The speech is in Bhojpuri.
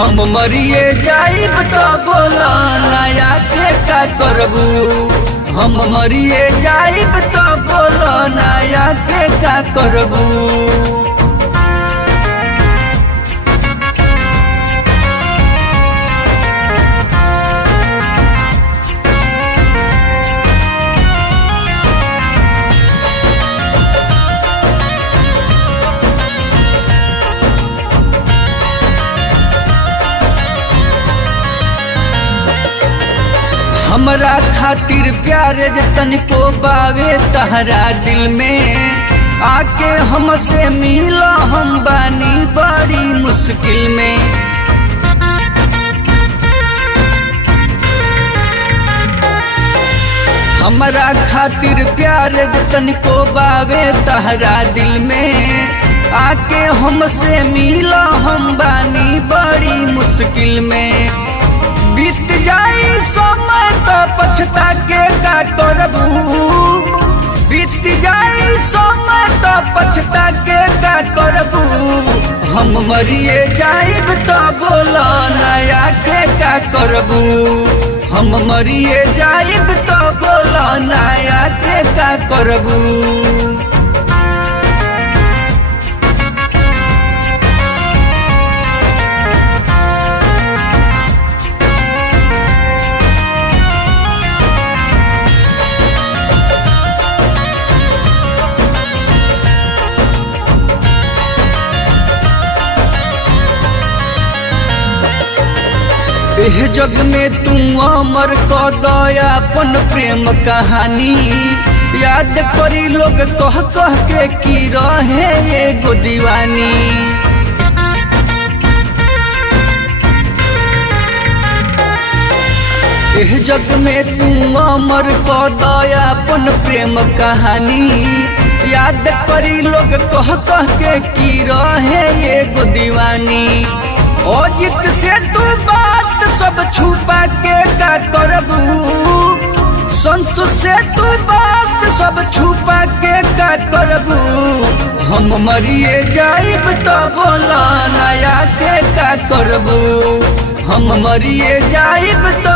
हम मरिए जाइब तो बोला नया के का करबू। हम मरिए जाइब तो बोला नया के का करबू। हमरा खातिर प्यारे जे तनिको बावे तहरा दिल में, आके हमसे मिला हम बानी बड़ी मुश्किल में। हमरा खातिर प्यारे जे तनिको बावे तहरा दिल में, आके हमसे मिला हम बानी बड़ी मुश्किल में। बीत जाई समय तो पछता के का करबू। बीत जाई समय तो पछता के का करबू। हम मरिए जाइब तो बोला नया के का करबू। हम मरिए जाइब तो बोला नया के का करबू। एह जग में तू अमर क दया अपन प्रेम कहानी। याद करी लोग कह कह के की रहे एगो दीवानी। एह जग में तू अमर क दया अपन प्रेम कहानी। याद करी लोग कह कह के की रहे एगो दीवानी। अजित से तू बात सब छुपा के का करबू। संतु से तू बात सब छुपा के का करबू। हम मरिए जाइब तो बोला नया के का करबू। हम मरिए जाइब तो